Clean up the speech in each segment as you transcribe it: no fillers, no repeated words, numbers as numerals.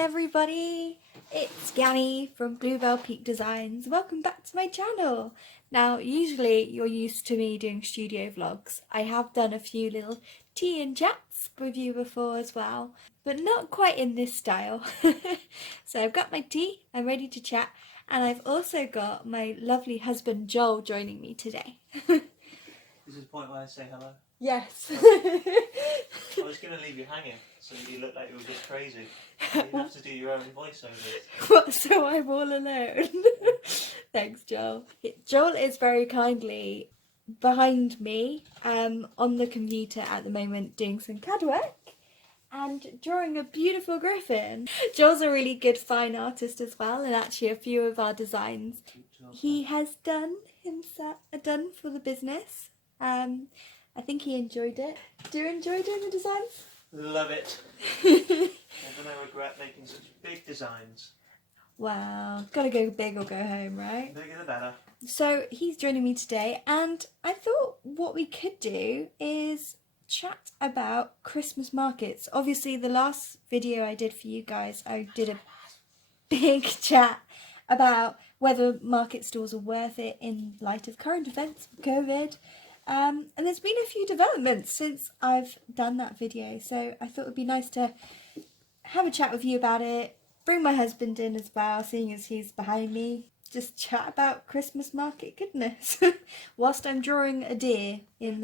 everybody, it's Yanni from Bluebell Peak Designs. Welcome back to my channel. Now usually you're used to me doing studio vlogs. I have done a few little tea and chats with you before as well, but not quite in this style. So I've got my tea, I'm ready to chat, and I've also got my lovely husband Joel joining me today. This is the point where I say hello? Yes. I was going to leave you hanging so you look like you were just crazy. You have to do your own voiceovers. What, so I'm all alone? Thanks, Joel. Joel is very kindly behind me on the computer at the moment doing some CAD work and drawing a beautiful griffin. Joel's a really good fine artist as well, and actually a few of our designs he has done himself, done for the business. I think he enjoyed it. Do you enjoy doing the designs? Love it. Never no regret making such big designs. Wow, gotta go big or go home, right? The bigger the better. So he's joining me today, and I thought what we could do is chat about Christmas markets. Obviously the last video I did for you guys, I did a big chat about whether market stalls are worth it in light of current events, COVID. And there's been a few developments since I've done that video, so I thought it would be nice to have a chat with you about it, bring my husband in as well, seeing as he's behind me, just chat about Christmas market goodness, whilst I'm drawing a deer in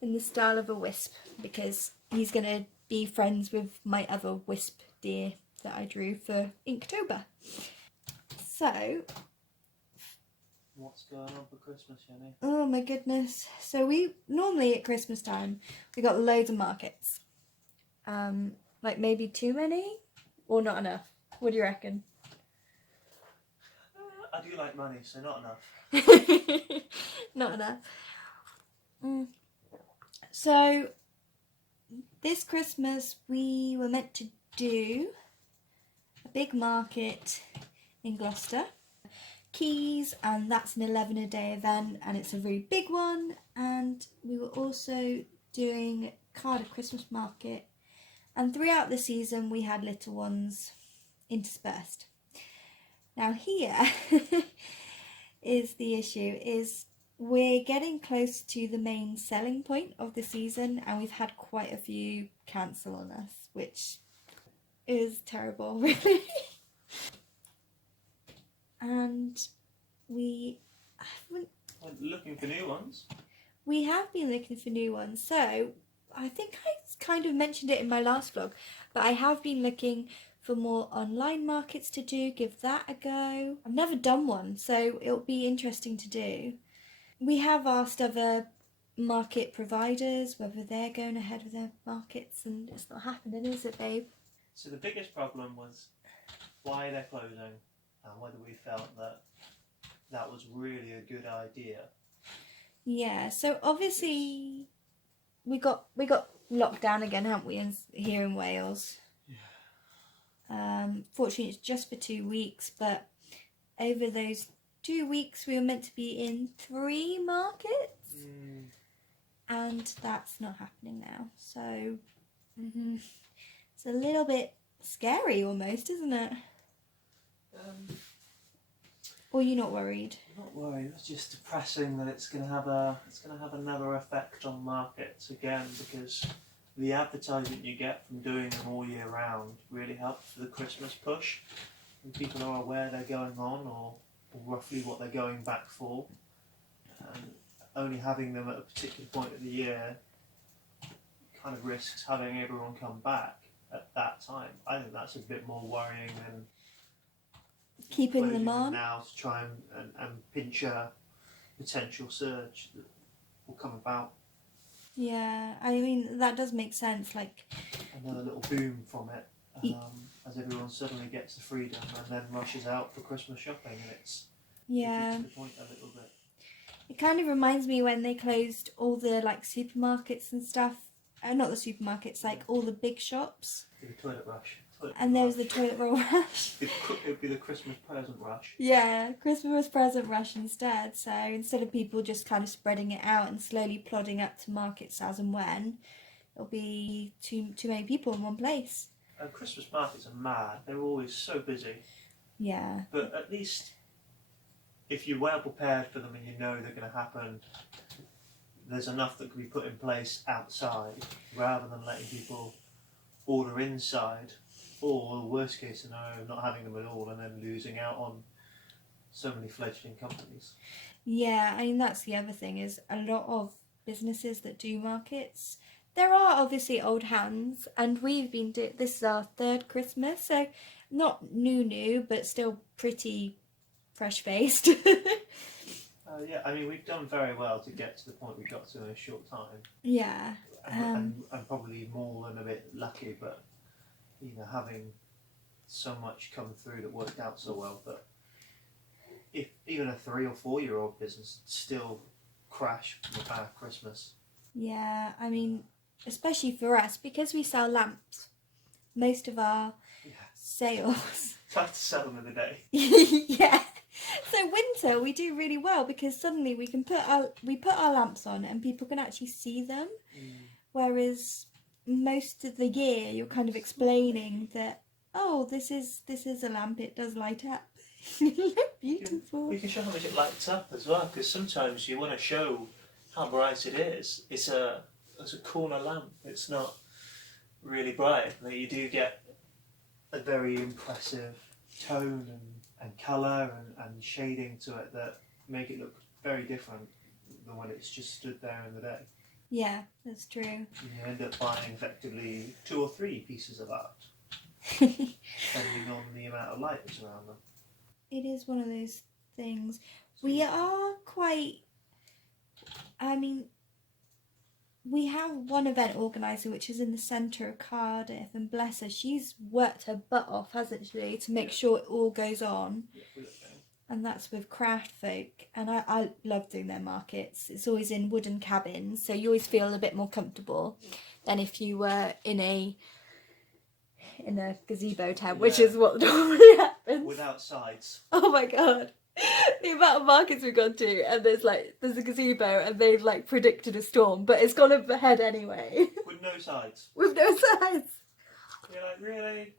the style of a wisp, because he's going to be friends with my other wisp deer that I drew for Inktober. So... what's going on for Christmas, Yanni? oh my goodness. So we normally at Christmas time we got loads of markets. Like maybe too many or not enough. What do you reckon? I do like money, so not enough. Not enough. So this Christmas we were meant to do a big market in Gloucester. Keys, and that's an 11-a-day event, and it's a really big one. And we were also doing Cardiff Christmas market, and throughout the season we had little ones interspersed. Now here is the issue, is we're getting close to the main selling point of the season, and we've had quite a few cancel on us, which is terrible, really. And we haven't... looking for new ones. We have been looking for new ones. So I think I kind of mentioned it in my last vlog, but I have been looking for more online markets to do, give that a go. I've never done one, so it'll be interesting to do. We have asked other market providers whether they're going ahead with their markets, and it's not happening, is it, babe? So the biggest problem was why they're closing, and whether we felt that that was really a good idea. Yeah, so obviously we got locked down again, haven't we, here in Wales? Yeah. Fortunately it's just for 2 weeks, but over those 2 weeks we were meant to be in 3 markets, and that's not happening now. So it's a little bit scary almost, isn't it? Or you're not worried? I'm not worried. It's just depressing that it's going to have another effect on markets again, because the advertising you get from doing them all year round really helps for the Christmas push. And people are aware they're going on, or roughly what they're going back for. And only having them at a particular point of the year kind of risks having everyone come back at that time. I think that's a bit more worrying than keeping them on now to try and pinch a potential surge that will come about. Yeah, I mean that does make sense, like another little boom from it, as everyone suddenly gets the freedom and then rushes out for Christmas shopping, and it's to the point a little bit. It kind of reminds me when they closed all the like supermarkets and stuff, not the supermarkets, like all the big shops. The toilet rush. And there was the toilet roll rush. It would be the Christmas present rush. Yeah, Christmas present rush instead. So instead of people just kind of spreading it out and slowly plodding up to markets as and when, it'll be too many people in one place. Christmas markets are mad. They're always so busy. Yeah. But at least if you're well prepared for them and you know they're going to happen, there's enough that can be put in place outside rather than letting people order inside, or worst case scenario, not having them at all and then losing out on so many fledgling companies. Yeah, I mean, that's the other thing, is a lot of businesses that do markets, there are obviously old hands, and we've been this is our third Christmas, so not new, but still pretty fresh-faced. Yeah, I mean, we've done very well to get to the point we got to in a short time. Yeah. And probably more than a bit lucky, but, you know, having so much come through that worked out so well. But if even a 3 or 4 year old business still crash from a bad Christmas. Yeah, I mean, especially for us, because we sell lamps, most of our sales. It's hard to sell them in the day. Yeah. So winter we do really well because suddenly we can put our lamps on and people can actually see them. Whereas most of the year you're kind of explaining that, oh, this is a lamp, it does light up. Beautiful. You can show how much it lights up as well, because sometimes you want to show how bright it is. It's a corner lamp. It's not really bright. But you do get a very impressive tone and colour and shading to it that make it look very different than when it's just stood there in the day. Yeah, that's true. And you end up buying effectively 2 or 3 pieces of art, depending on the amount of light that's around them. It is one of those things. We are quite, I mean, we have one event organiser which is in the centre of Cardiff, and bless her, she's worked her butt off, hasn't she, to make sure it all goes on. Yeah, and that's with craft folk, and I love doing their markets. It's always in wooden cabins, so you always feel a bit more comfortable than if you were in a gazebo tent, which is what normally happens. Without sides. Oh my god. The amount of markets we've gone to, and there's a gazebo and they've predicted a storm, but it's gone ahead anyway. With no sides. With no sides. You're like, really?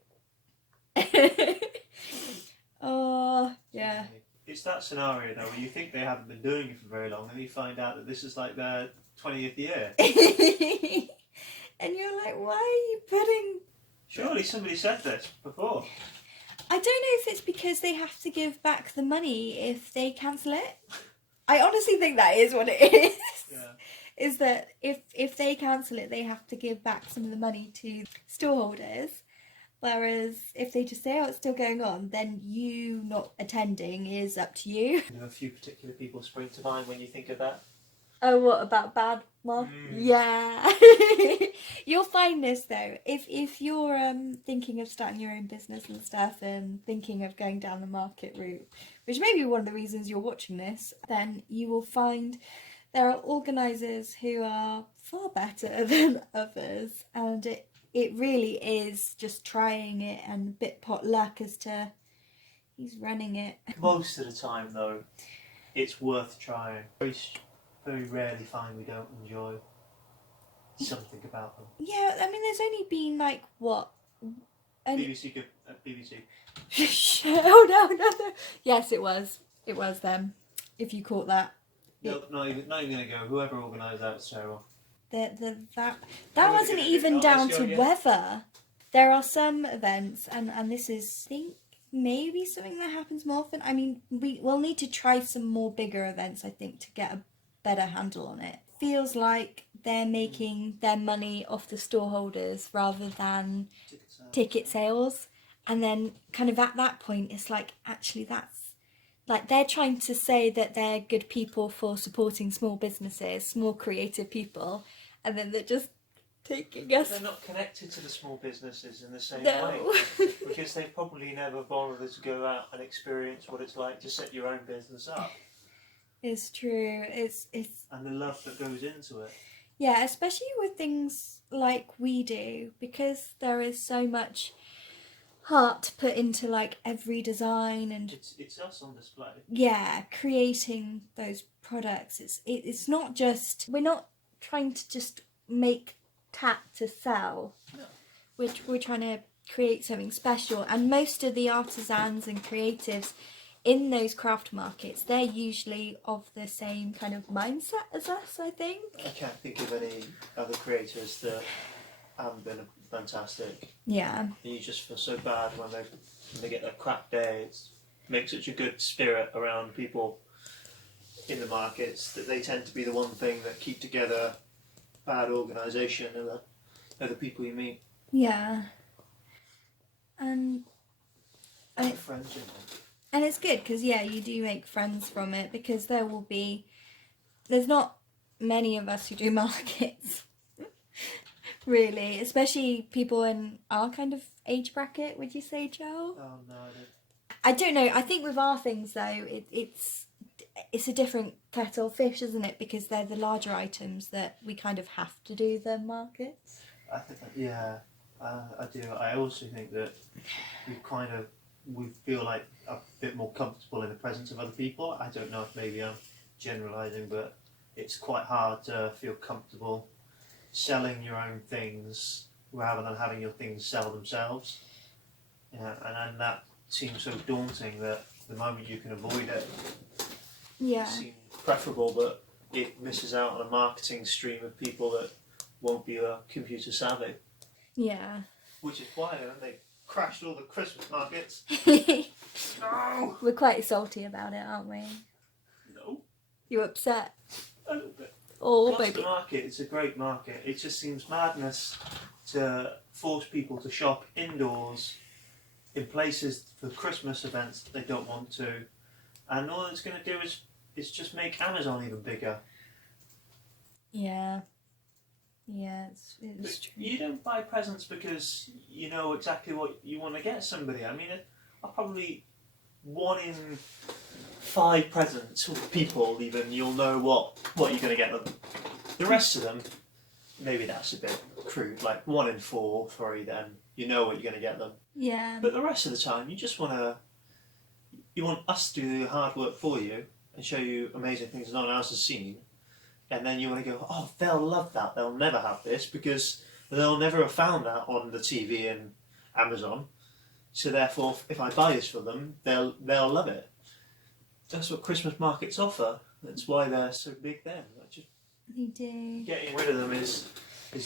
Oh, yeah. It's that scenario though where you think they haven't been doing it for very long and you find out that this is like their 20th year. And you're like, why are you putting... Surely somebody said this before. I don't know if it's because they have to give back the money if they cancel it. I honestly think that is what it is. Yeah. Is that if they cancel it, they have to give back some of the money to storeholders. Whereas if they just say, oh, it's still going on, then you not attending is up to you. A few particular people spring to mind when you think of that. Oh, what about bad mark? Yeah. You'll find this though. If you're thinking of starting your own business and stuff and thinking of going down the market route, which may be one of the reasons you're watching this, then you will find there are organisers who are far better than others, and it really is just trying it and a bit pot luck as to who's running it. Most of the time though, it's worth trying. Very rarely find we don't enjoy something about them. Yeah, I mean, there's only been what? BBC. Oh no. Yes, it was them. If you caught that. No, not even gonna go. Whoever organised that was terrible. That wasn't even down to weather. There are some events, and this is, I think, maybe something that happens more often. I mean, we'll need to try some more bigger events, I think, to get a better handle on it. Feels like they're making their money off the storeholders rather than ticket sales. And then kind of at that point, it's like, actually that's, they're trying to say that they're good people for supporting small businesses, small creative people, and then they're just taking us... They're not connected to the small businesses in the same No. way. Because they've probably never bothered to go out and experience what it's like to set your own business up. It's true. It's And the love that goes into it. Yeah, especially with things like we do, because there is so much heart put into every design, and it's us on display. Yeah, creating those products. It's not just, we're not trying to just make tat to sell. No. We're trying to create something special. And most of the artisans and creatives in those craft markets, they're usually of the same kind of mindset as us, I think. I can't think of any other creators that haven't been fantastic. Yeah. And you just feel so bad when they get their crap day. It makes such a good spirit around people in the markets that they tend to be the one thing that keep together bad organisation are the people you meet. Yeah. And Friends in them. And it's good because, yeah, you do make friends from it, because there's not many of us who do markets, really, especially people in our kind of age bracket, would you say, Joel? Oh, no, I don't know. I think with our things, though, it's a different kettle of fish, isn't it? Because they're the larger items that we kind of have to do the markets. I think, yeah, I do. I also think that we feel like a bit more comfortable in the presence of other people. I don't know if maybe I'm generalising, but it's quite hard to feel comfortable selling your own things rather than having your things sell themselves. Yeah, and that seems so daunting that the moment you can avoid it, Yeah. it seems preferable, but it misses out on a marketing stream of people that won't be computer savvy. Yeah. Which is why they crashed all the Christmas markets. No! We're quite salty about it, aren't we? No. You're upset? A little bit. Oh, Plus baby. the market, it's a great market. It just seems madness to force people to shop indoors in places for Christmas events that they don't want to. And all it's going to do is just make Amazon even bigger. Yeah. Yeah, it's true. You don't buy presents because you know exactly what you want to get somebody. I mean, I'll probably 1 in 5 presents or people even, you'll know what you're going to get them. The rest of them, maybe that's a bit crude, like 1 in 4 or 3 then, you know what you're going to get them. Yeah. But the rest of the time, you want us to do the hard work for you and show you amazing things no one else has seen. And then you want to go, oh, they'll love that. They'll never have this because they'll never have found that on the TV and Amazon. So therefore, if I buy this for them, they'll love it. That's what Christmas markets offer. That's why they're so big then. They do. Getting rid of them is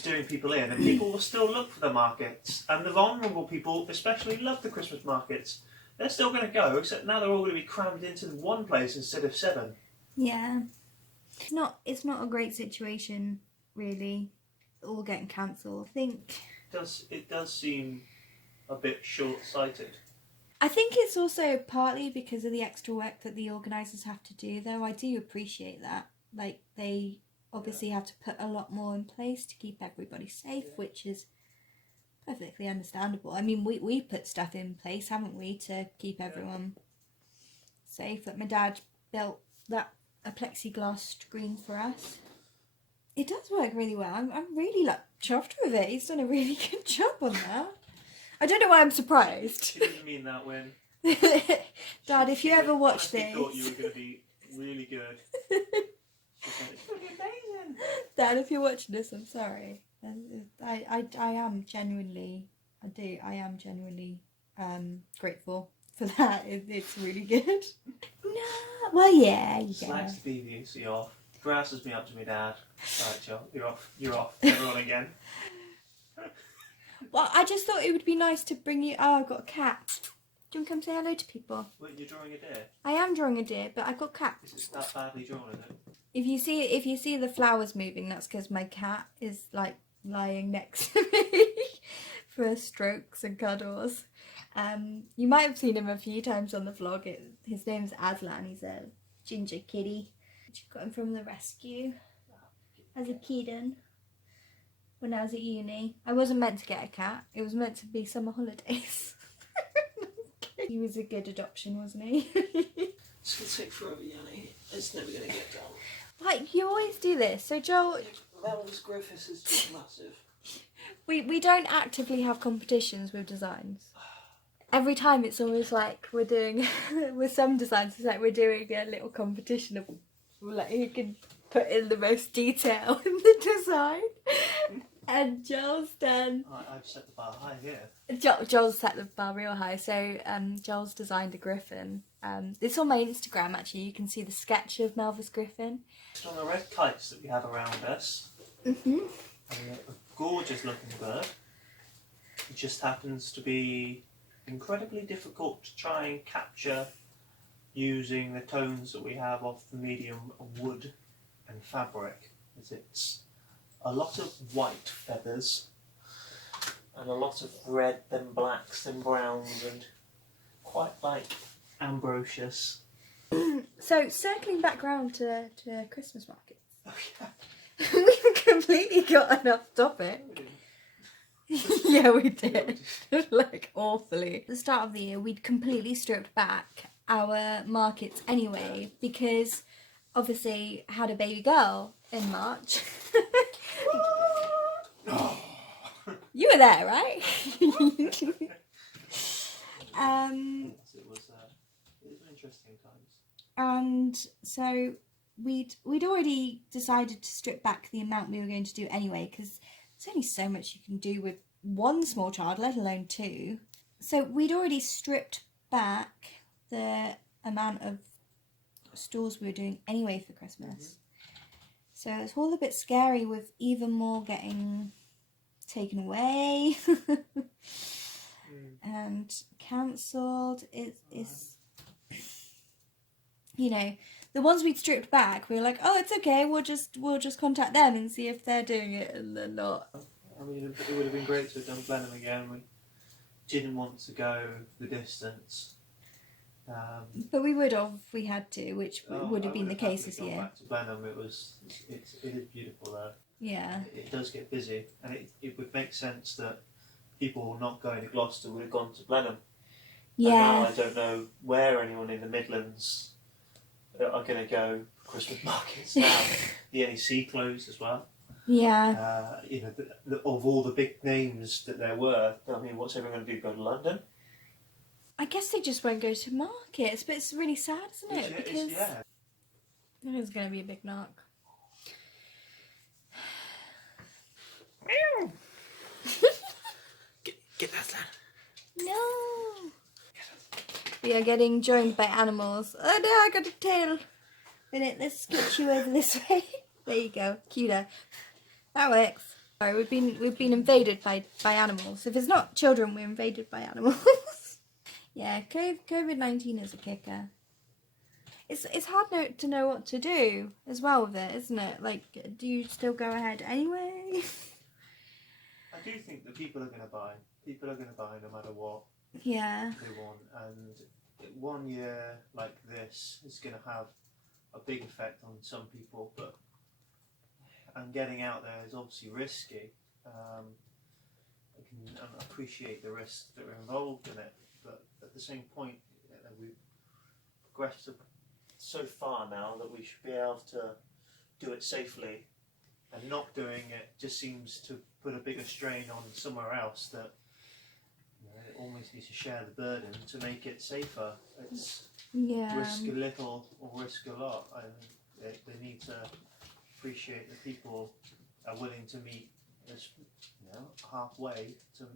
doing people in. And people will still look for the markets. And the vulnerable people especially love the Christmas markets. They're still going to go, except now they're all going to be crammed into one place instead of 7. Yeah. It's not a great situation, really. All getting cancelled. I think It does seem a bit short-sighted. I think it's also partly because of the extra work that the organisers have to do, though. I do appreciate that. Like, they obviously have to put a lot more in place to keep everybody safe, which is perfectly understandable. I mean, we put stuff in place, haven't we, to keep everyone safe. Like, my dad built a plexiglass screen for us. It does work really well. I'm really chuffed with it. He's done a really good job on that. I don't know why I'm surprised. She didn't mean that when. Dad, if you ever watch I this, thought you were going to be really good. She said, it's going to be amazing. Dad, if you're watching this, I'm sorry. I am genuinely grateful for that. It's really good. No, well, yeah, you get Slags it. the BBC off. Grasses me up to my dad. Right, Joe, you're off. You're off. Everyone again. Well, I just thought it would be nice to bring you. Oh, I've got a cat. Do you want to come say hello to people? Wait, you're drawing a deer? I am drawing a deer, but I've got cats. Is it that badly drawn, is it? If you see the flowers moving, that's because my cat is like lying next to me for strokes and cuddles. You might have seen him a few times on the vlog. His name's Aslan. He's a ginger kitty. Got him from the rescue as a kitten when I was at uni. I wasn't meant to get a cat. It was meant to be summer holidays. He was a good adoption, wasn't he? It's going to take forever, Yanni. It's never going to get done. Like, you always do this. So Joel, Mel's Griffiths is just massive. we don't actively have competitions with designs. Every time it's always like we're doing, with some designs, it's like we're doing a little competition of like who can put in the most detail in the design. And Joel's done. I've set the bar high here. Joel's set the bar real high. So Joel's designed a griffin. It's on my Instagram actually. You can see the sketch of Melvis Griffin. Just on the red kites that we have around us. Mm-hmm. A gorgeous looking bird. It just happens to be incredibly difficult to try and capture using the tones that we have off the medium wood and fabric, as it's a lot of white feathers and a lot of red, then blacks, then browns, and quite like ambrosius. So circling back round to Christmas markets. Oh yeah. We've completely gotten off topic. Yeah, we did. Like, awfully. At the start of the year, we'd completely stripped back our markets anyway, because obviously had a baby girl in March. You were there, right? Yes, it was interesting times. And so we'd already decided to strip back the amount we were going to do anyway, because there's only so much you can do with one small child, let alone two. So we'd already stripped back the amount of stores we were doing anyway for Christmas. Mm-hmm. So it's all a bit scary with even more getting taken away and cancelled. It's you know, the ones we'd stripped back, we were like, oh, it's okay, we'll just contact them and see if they're doing it, and they're not. I mean, it would have been great to have done Blenheim again. We didn't want to go the distance. But we would have if we had to, which would have been the case this year. Back to Blenheim, it is beautiful there. Yeah. It does get busy, and it would make sense that people not going to Gloucester would have gone to Blenheim. Yeah. And now I don't know where anyone in the Midlands are going to go for Christmas markets now. The NEC closed as well. Yeah. You know, of all the big names that there were, I mean, what's everyone going to do? Go to London? I guess they just won't go to markets, but it's really sad, isn't it? Because it's going to be a big knock. Get that sound. No. We are getting joined by animals. Oh no, I got a tail. Minute, let's scooch you over this way. There you go, cuter. That works. Sorry, we've been invaded by animals. If it's not children, we're invaded by animals. Yeah, COVID-19 is a kicker. It's hard to know what to do as well with it, isn't it? Like, do you still go ahead anyway? I do think that people are going to buy. People are going to buy no matter what they want. And 1 year like this is going to have a big effect on some people, and getting out there is obviously risky. I can appreciate the risks that are involved in it, but at the same point, we've progressed so far now that we should be able to do it safely, and not doing it just seems to put a bigger strain on somewhere else that it almost needs to share the burden to make it safer. It's risk a little or risk a lot. I think they need to appreciate that people are willing to meet us, halfway to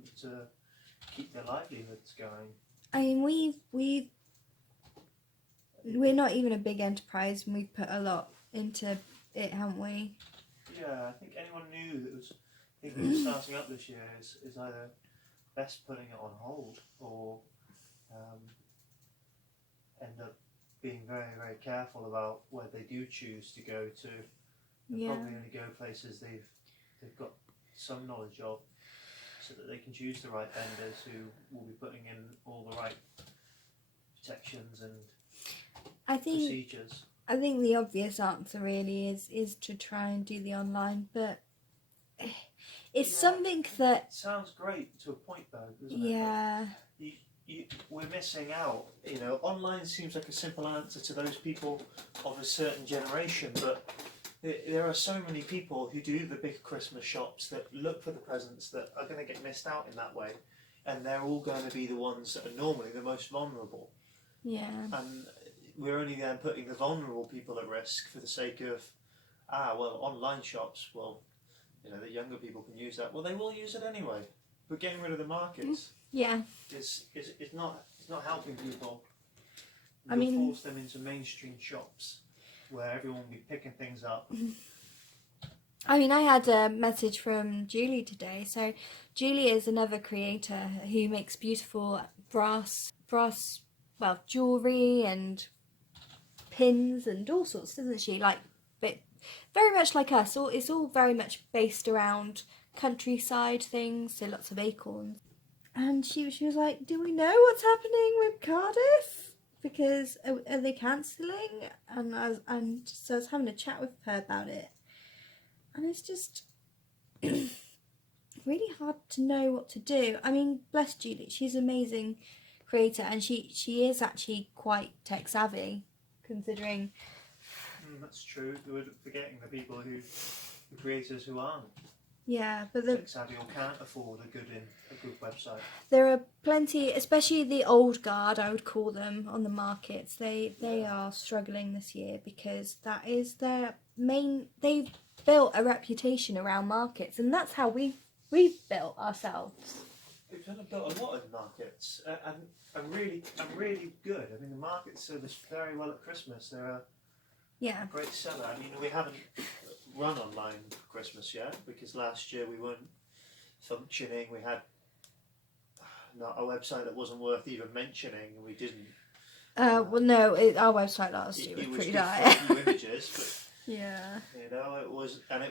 keep their livelihoods going. I mean, we're not even a big enterprise, and we've put a lot into it, haven't we? Yeah, I think anyone new that was thinking of starting up this year is either best putting it on hold or end up being very, very careful about where they do choose to go to. They'll probably only go places they've got some knowledge of, so that they can choose the right vendors who will be putting in all the right protections and procedures. I think the obvious answer really is to try and do the online, but it's something that... It sounds great to a point though, doesn't it? Yeah. We're missing out. Online seems like a simple answer to those people of a certain generation, but there are so many people who do the big Christmas shops that look for the presents that are going to get missed out in that way, and they're all going to be the ones that are normally the most vulnerable. Yeah. And we're only then putting the vulnerable people at risk for the sake of, online shops, well, You know, the younger people can use that. Well, they will use it anyway. But getting rid of the markets Yeah. is not helping people. I You'll mean- force them into mainstream shops where everyone will be picking things up. I mean, I had a message from Julie today. So Julie is another creator who makes beautiful brass, well, jewellery and pins and all sorts, doesn't she? Like, but very much like us. It's all very much based around countryside things, so lots of acorns. And she was like, do we know what's happening with Cardiff? Because are they cancelling? And so I was having a chat with her about it. And it's just really hard to know what to do. I mean, bless Julie, she's an amazing creator, and she is actually quite tech savvy, considering. That's true. We're forgetting the people the creators who aren't Yeah, but tech savvy or can't afford a good website. there are plenty, especially the old guard, I would call them, on the markets. They are struggling this year because that is their main. They've built a reputation around markets, and that's how we've built ourselves. We've done built a lot of markets, and really good. I mean, the markets serve us very well at Christmas. They're a great seller. I mean, we haven't run online for Christmas yet because last year we weren't functioning. We had a website that wasn't worth even mentioning, and we didn't. Well, no, our website last year was pretty dire. A few images, but yeah. you know, it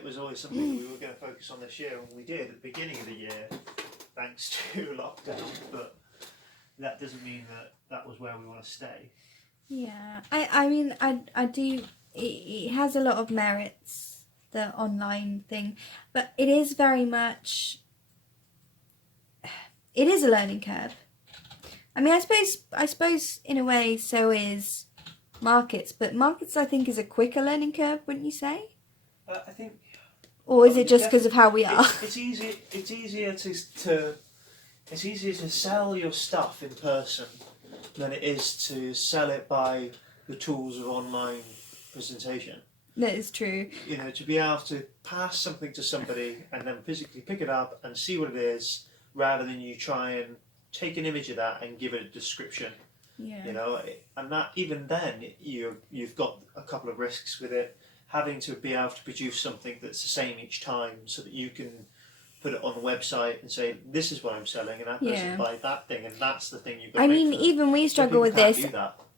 was always something we were going to focus on this year, and we did at the beginning of the year, thanks to lockdown. But that doesn't mean that was where we want to stay. Yeah, I mean, I do. It has a lot of merits, the online thing, but it is very much. It is a learning curve. I mean, I suppose in a way so is markets, but markets I think is a quicker learning curve, wouldn't you say? I think. Or is it just because of how we are? It's easier to sell your stuff in person than it is to sell it by the tools of online presentation. That is true. You know, to be able to pass something to somebody and then physically pick it up and see what it is, rather than you try and take an image of that and give it a description. Yeah. You know, and that even then you've got a couple of risks with it. Having to be able to produce something that's the same each time, so that you can put it on the website and say, this is what I'm selling, and that person buy that thing, and that's the thing you've got to make. I mean, even we struggle with this.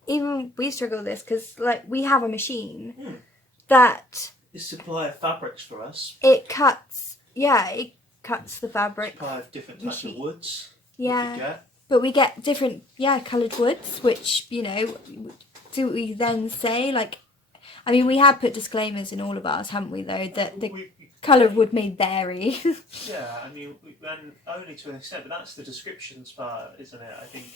Even we struggle with this because, like, we have a machine that is supply of fabrics for us. It cuts. Yeah, it cuts the fabric. Supply of different types of woods. Yeah. But we get different, coloured woods, which, you know, do we then say, like, I mean, we have put disclaimers in all of ours, haven't we, though, that the colour of wood may vary. Yeah, I mean, and only to an extent, but that's the descriptions part, isn't it? I think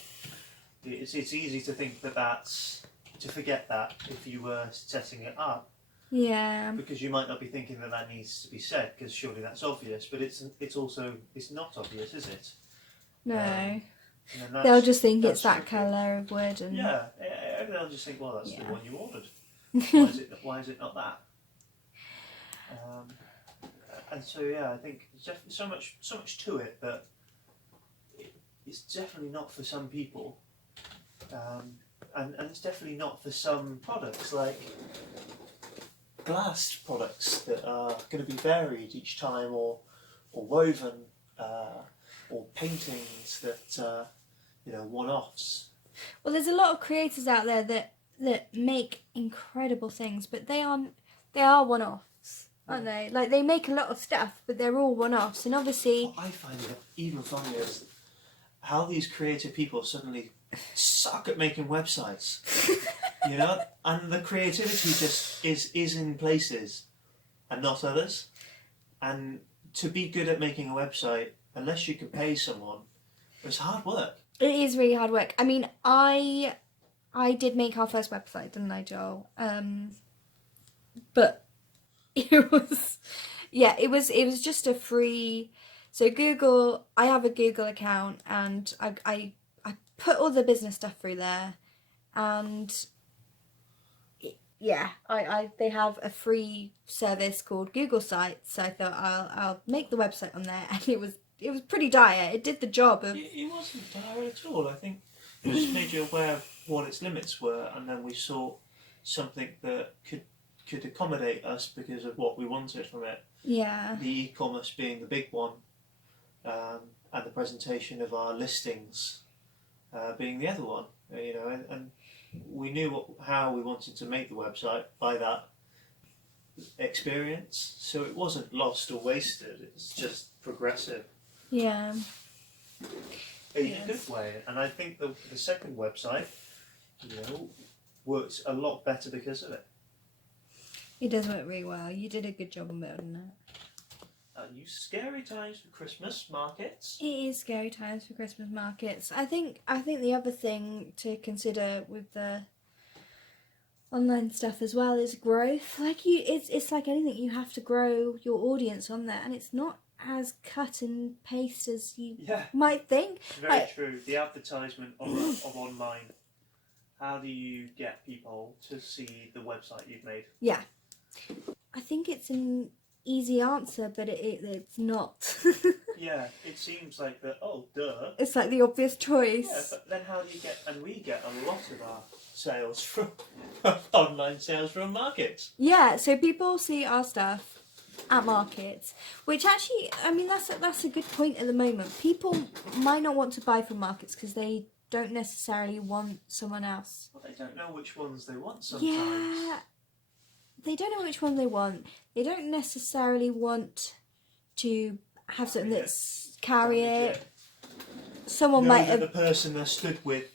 it's easy to think to forget that if you were setting it up. Yeah. Because you might not be thinking that needs to be said, because surely that's obvious, but it's not obvious, is it? No. They'll just think it's that colour of wood. And yeah, they'll just think, well, that's the one you ordered. Why is it not that? And so I think there's definitely so much to it that it's definitely not for some people, and it's definitely not for some products, like glass products that are going to be varied each time, or woven, or paintings that one-offs. Well, there's a lot of creators out there that make incredible things, but they are one-offs, aren't they? Like, they make a lot of stuff, but they're all one-offs, and obviously. What I find it even funnier is how these creative people suddenly suck at making websites, you know, and the creativity just is in places and not others. And to be good at making a website, unless you can pay someone, it's hard work. It is really hard work. I mean, I did make our first website, didn't I, Joel? But it was just a free. So Google, I have a Google account, and I put all the business stuff through there, and yeah, they have a free service called Google Sites, so I thought I'll make the website on there, and it was pretty dire. It did the job of. It wasn't dire at all. I think it just made you aware of what its limits were, and then we saw something that could accommodate us because of what we wanted from it. Yeah. The e-commerce being the big one, and the presentation of our listings being the other one. You know, and we knew how we wanted to make the website by that experience, so it wasn't lost or wasted. It's just progressive. Yeah. In a good way, and I think the second website, works a lot better because of it. It does work really well. You did a good job on building that. You scary times for Christmas markets. It is scary times for Christmas markets. I think the other thing to consider with the online stuff as well is growth. Like it's like anything, you have to grow your audience on there, and it's not as cut and paste as you might think. Very true. The advertisement of online. How do you get people to see the website you've made? Yeah, I think it's an easy answer, but it's not. Yeah, it seems like the duh. It's like the obvious choice. Yeah, but then how do you get? And we get a lot of our sales from online sales from markets. Yeah, so people see our stuff at markets, which actually, I mean, that's a good point at the moment. People might not want to buy from markets because they don't necessarily want someone else. Well, they don't know which ones they want sometimes. Yeah, they don't know which one they want. They don't necessarily want to have something that's carry it. Someone might have the person they're stood with.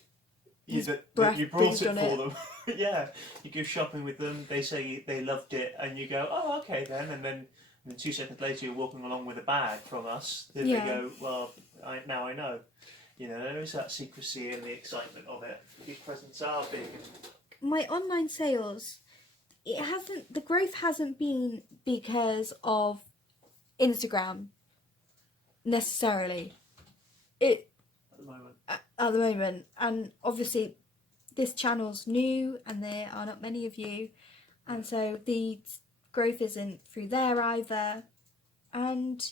You brought it for them. Yeah, you go shopping with them. They say they loved it, and you go, "Oh, okay then." And then 2 seconds later, you're walking along with a bag from us. Then they go, "Well, now I know." You know, there is that secrecy and the excitement of it. These presents are big. My online sales, the growth hasn't been because of Instagram necessarily. At the moment, and obviously this channel's new and there are not many of you, and so the growth isn't through there either, and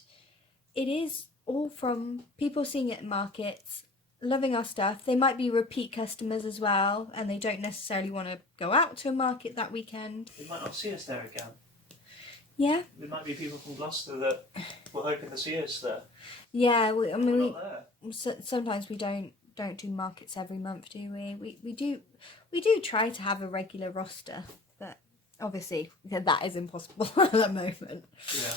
it is all from people seeing it in markets, loving our stuff. They might be repeat customers as well, and they don't necessarily want to go out to a market that weekend. They might not see us there again. Yeah. There might be people from Gloucester that were hoping to see us there. Yeah, sometimes we don't do markets every month, do we? We do try to have a regular roster, but obviously that is impossible at the moment. Yeah.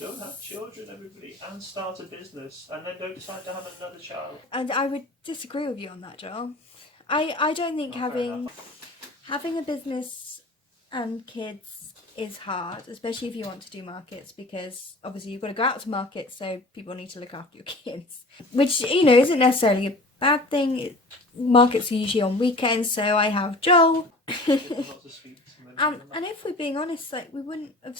Don't have children, everybody, and start a business, and then don't decide to have another child. And I would disagree with you on that, Joel. I don't think having a business and kids is hard, especially if you want to do markets, because obviously you've got to go out to markets, so people need to look after your kids, which isn't necessarily a bad thing. Markets are usually on weekends, so I have Joel. And if we're being honest, like, we wouldn't have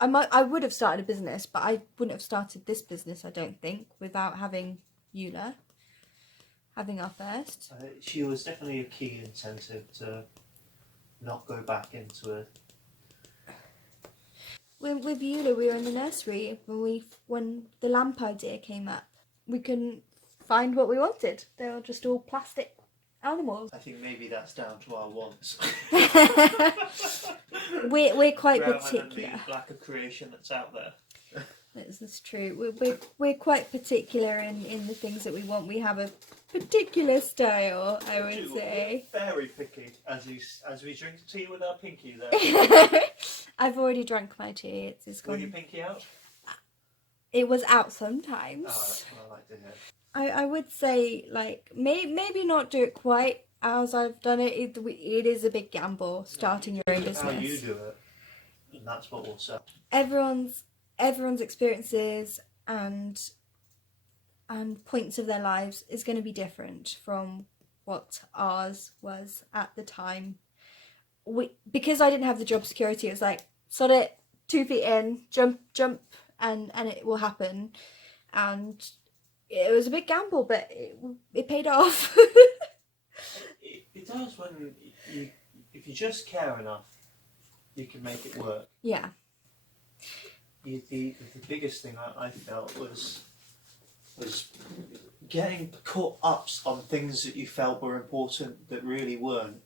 I would have started a business, but I wouldn't have started this business, I don't think, without having Eula, having our first. She was definitely a key incentive to not go back into it. With Eula, we were in the nursery when the lamp idea came up. We couldn't find what we wanted. They were just all plastic animals. I think maybe that's down to our wants. we're quite rather particular. than the lack of creation that's out there. That's true. We're quite particular in the things that we want. We have a particular style, I would say. We're very picky as we drink tea with our pinky there. I've already drunk my tea. It's gone. Will your pinky out? It was out sometimes. Oh, that's what I like to hear. I would say, like, maybe not do it quite as I've done it. It is a big gamble starting your own business. How you do it, and that's what will sell. Everyone's experiences and points of their lives is going to be different from what ours was at the time. Because I didn't have the job security, it was like, sod it, 2 feet in, jump, and it will happen. And it was a big gamble, but it paid off. It does when if you just care enough, you can make it work. Yeah. The biggest thing I felt was getting caught up on things that you felt were important that really weren't,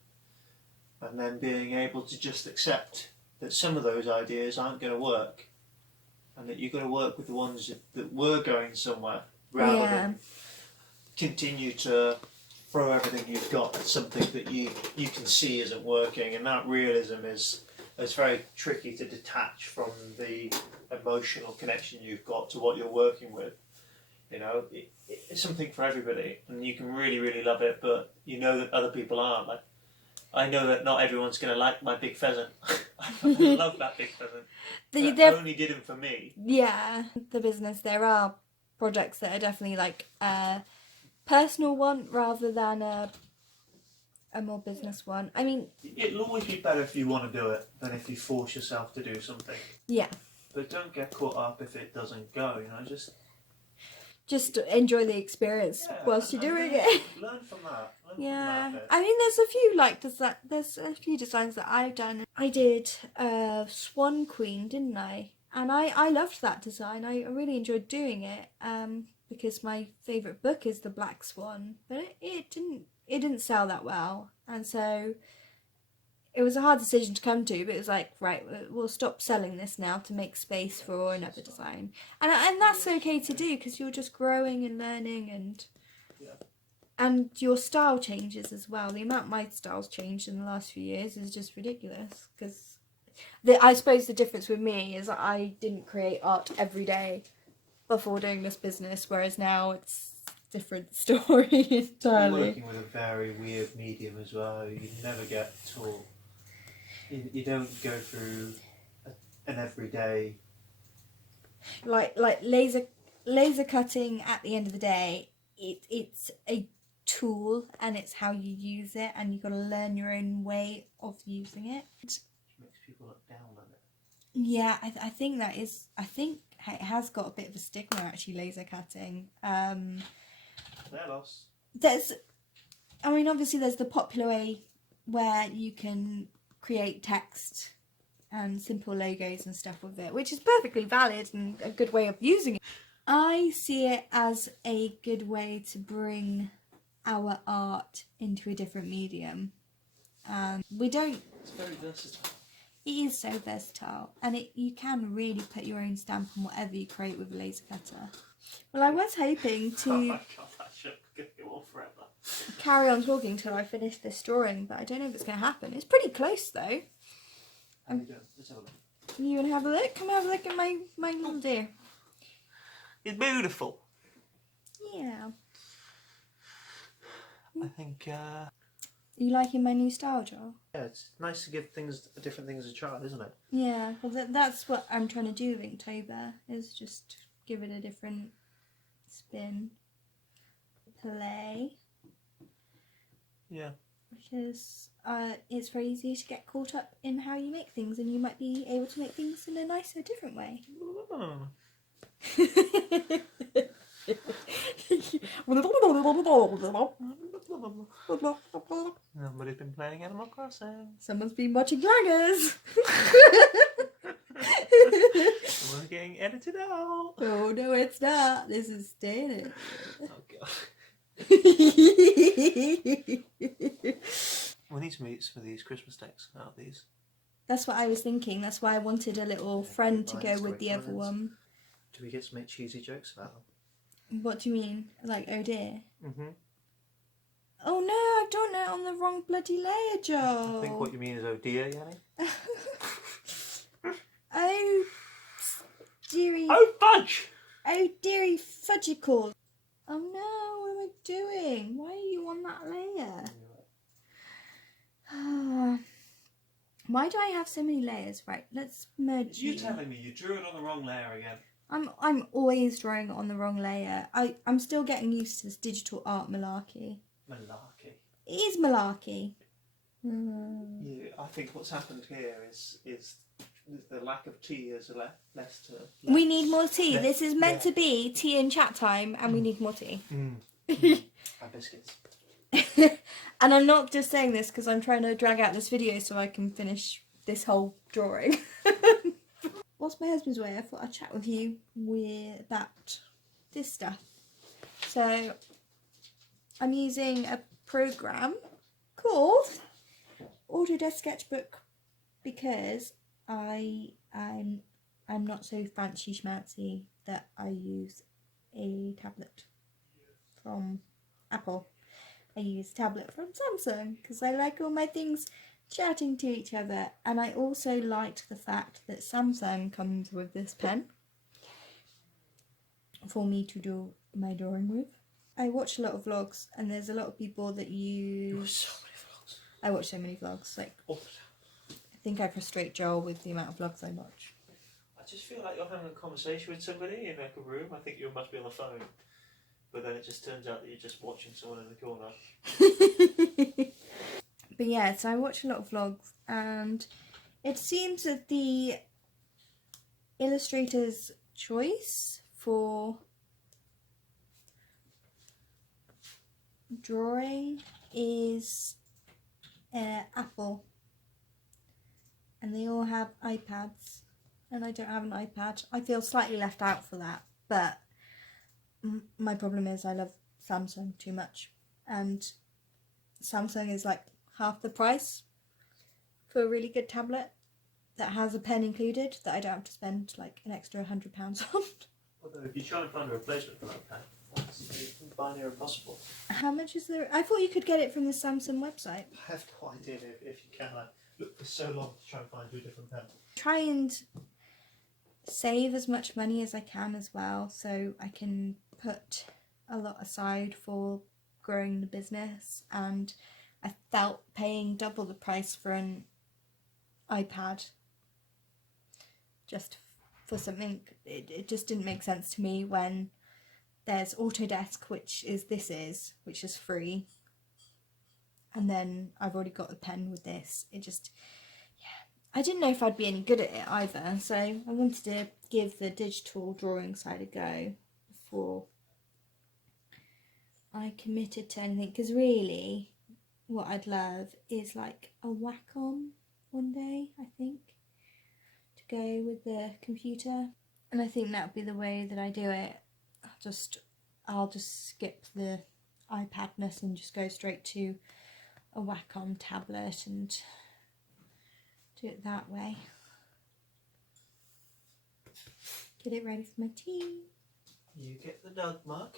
and then being able to just accept that some of those ideas aren't going to work, and that you've got to work with the ones that were going somewhere rather than continue to throw everything you've got at something that you can see isn't working. And that realism is very tricky to detach from the emotional connection you've got to what you're working with. You know, it's something for everybody, and you can really, really love it, but you know that other people aren't. Like, I know that not everyone's going to like my big pheasant. I love that big pheasant. I only did him for me. Yeah, the business, there are projects that are definitely like a personal one rather than a more business one. I mean, it'll always be better if you want to do it than if you force yourself to do something. Yeah. But don't get caught up if it doesn't go, you know, just enjoy the experience whilst you're doing it. Learn from that. I mean, there's a few designs that I've done. I did Swan Queen, didn't I? And I loved that design. I really enjoyed doing it. Because my favourite book is The Black Swan, but it didn't sell that well, and so it was a hard decision to come to. But it was like, right, we'll stop selling this now to make space for another design, and that's okay to do because you're just growing and learning, and your style changes as well. The amount my style's changed in the last few years is just ridiculous. Because I suppose the difference with me is that I didn't create art every day before doing this business, whereas now it's a different story entirely. You're working with a very weird medium as well. You never get taught. You don't go through an everyday. Like laser cutting. At the end of the day, it's a tool, and it's how you use it, and you've got to learn your own way of using it. It makes people look down on it. Yeah, I think that is. I think it has got a bit of a stigma, actually, laser cutting. Obviously there's the popular way where you can create text and simple logos and stuff with it, which is perfectly valid and a good way of using it. I see it as a good way to bring our art into a different medium. It's very versatile. It is so versatile, and you can really put your own stamp on whatever you create with a laser cutter. Well, I was hoping to Oh my god, that shit could go on forever. carry on talking till I finish this drawing, but I don't know if it's going to happen. It's pretty close though. Let's have a look. You want to have a look? Come have a look at my little deer. It's beautiful. Yeah. I think. Are you liking my new style, Joel? Yeah, it's nice to give different things a try, isn't it? Yeah, well that's what I'm trying to do with Inktober, is just give it a different spin. Play. Yeah. Because it's very easy to get caught up in how you make things, and you might be able to make things in a nicer, different way. Somebody's been playing Animal Crossing. Someone's been watching Draggers. Someone's getting edited out. Oh no, it's not. This is staying in. Oh god. We need to meet some of these Christmas decks out of these. That's what I was thinking. That's why I wanted a little friend to go with the other one. Do we get to make cheesy jokes about them? What do you mean? Like, oh dear? Mm-hmm. Oh no, I've done it on the wrong bloody layer, Joe. I think what you mean is oh dear, Yanni. Oh dearie. Oh fudge! Oh dearie fudgicle. Oh no, what am I doing? Why are you on that layer? Why do I have so many layers? Right, let's merge You're telling me you drew it on the wrong layer again. I'm always drawing it on the wrong layer. I'm still getting used to this digital art malarkey. Malarkey. It is malarkey. Yeah, I think what's happened here is the lack of tea is less to. We need more tea. This is meant to be tea and chat time, and we need more tea. And biscuits. And I'm not just saying this because I'm trying to drag out this video so I can finish this whole drawing. Whilst my husband's away, I thought I'd chat with you about this stuff. So I'm using a program called Autodesk Sketchbook because I'm not so fancy schmancy that I use a tablet from Apple. I use a tablet from Samsung because I like all my things chatting to each other, and I also liked the fact that Samsung comes with this pen for me to do my drawing with. I watch a lot of vlogs, and there's a lot of people that use... You watch so many vlogs. I watch so many vlogs, like All the time. I think I frustrate Joel with the amount of vlogs I watch. I just feel like you're having a conversation with somebody in like a room. I think you must be on the phone. But then it just turns out that you're just watching someone in the corner. But yeah, so I watch a lot of vlogs, and it seems that the illustrator's choice for drawing is Apple, and they all have iPads, and I don't have an iPad. I feel slightly left out for that, but my problem is I love Samsung too much, and Samsung is like half the price for a really good tablet that has a pen included that I don't have to spend like an extra £100 on. Although if you try and find a replacement for that pen, that's binary impossible. How much is there? I thought you could get it from the Samsung website. I have no idea if you can. I looked for so long to try and find you a different pen. Try and save as much money as I can as well, so I can put a lot aside for growing the business, and I felt paying double the price for an iPad just for something. It just didn't make sense to me when there's Autodesk, which is free, and then I've already got the pen with this. It just, yeah, I didn't know if I'd be any good at it either, so I wanted to give the digital drawing side a go before I committed to anything, because really what I'd love is like a Wacom one day, I think, to go with the computer, and I think that would be the way that I do it. I'll just skip the iPadness and just go straight to a Wacom tablet and do it that way. Get it ready for my tea. You get the dog mug.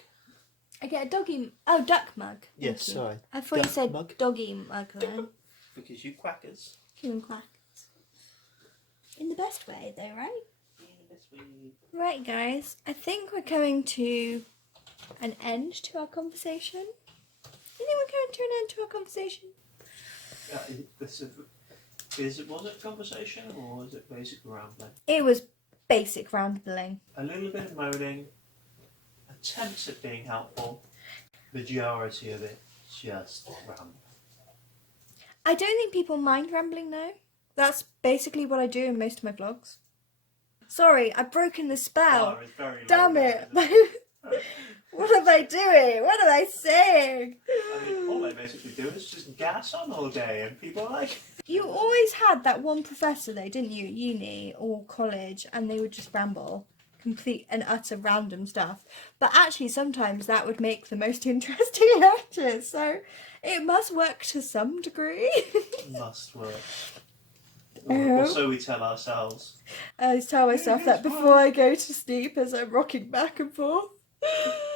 I get a duck mug. Yes, Thank you. sorry. I thought you Duck said mug. doggy mug then. Because you quackers. Human quackers. In the best way though, right? Yeah, that's weird. Right guys, I think we're coming to an end to our conversation. You think we're coming to an end to our conversation? Was it conversation or was it basic rambling? It was basic rambling. A little bit of moaning, attempts at being helpful, majority of it just rambling. I don't think people mind rambling though. That's basically what I do in most of my vlogs. Sorry, I've broken the spell. Oh, it's very Damn low, it. isn't it? What am I doing? What am I saying? I mean, all they basically do is just gas on all day and people are like... You always had that one professor though, didn't you, at uni or college, and they would just ramble. Complete and utter random stuff. But actually sometimes that would make the most interesting lectures, so it must work to some degree. Must work. Oh. Or so we tell ourselves. I tell myself that before I go to sleep as I'm rocking back and forth.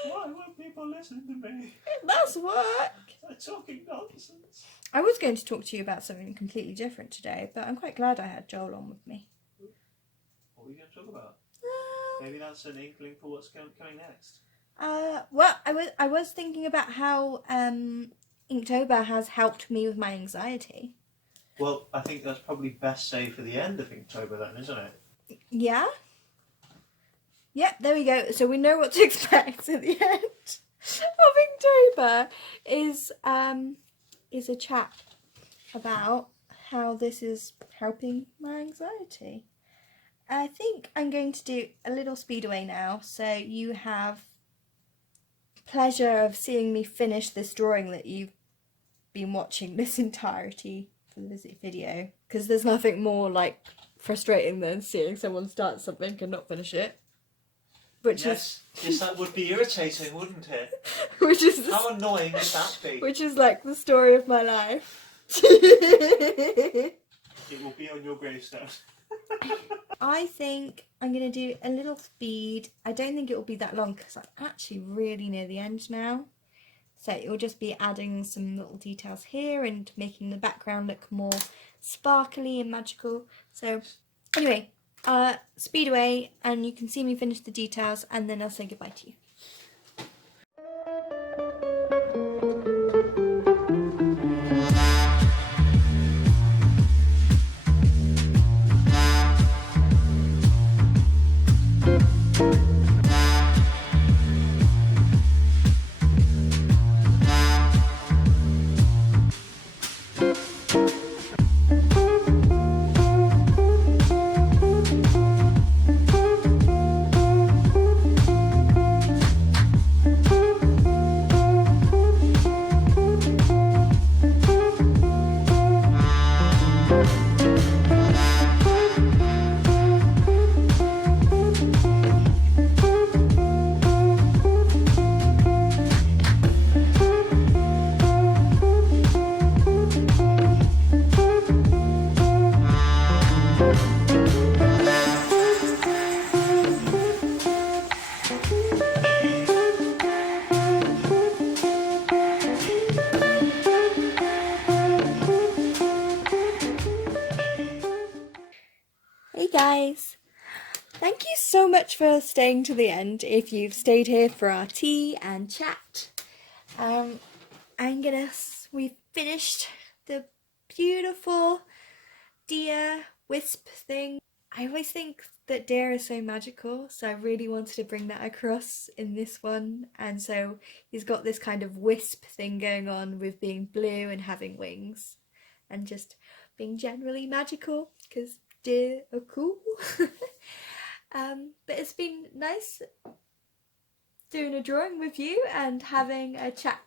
Why won't people listen to me? It must work. They're talking nonsense. I was going to talk to you about something completely different today, but I'm quite glad I had Joel on with me. What are we going to talk about? Maybe that's an inkling for what's coming next. Well, I was thinking about how Inktober has helped me with my anxiety. Well, I think that's probably best saved for the end of Inktober then, isn't it? Yeah? Yep, there we go. So we know what to expect at the end of Inktober is a chat about how this is helping my anxiety. I think I'm going to do a little speedaway now, so you have pleasure of seeing me finish this drawing that you've been watching this entirety for the video, because there's nothing more like frustrating than seeing someone start something and not finish it. Yes, that would be irritating, wouldn't it? Which is how annoying would that be? Which is like the story of my life. It will be on your gravestone. I think I'm going to do a little speed. I don't think it will be that long because I'm actually really near the end now. So it will just be adding some little details here and making the background look more sparkly and magical. So anyway, speed away and you can see me finish the details and then I'll say goodbye to you. Hey guys, thank you so much for staying to the end. If you've stayed here for our tea and chat, we finished the beautiful deer wisp thing. I always think that deer is so magical, so I really wanted to bring that across in this one. And so he's got this kind of wisp thing going on with being blue and having wings and just being generally magical because deer are cool. But it's been nice doing a drawing with you and having a chat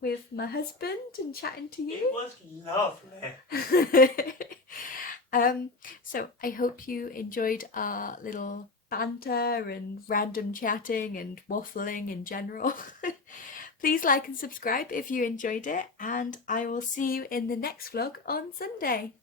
with my husband and chatting to you. It was lovely. So I hope you enjoyed our little banter and random chatting and waffling in general. Please like and subscribe if you enjoyed it, and I will see you in the next vlog on Sunday.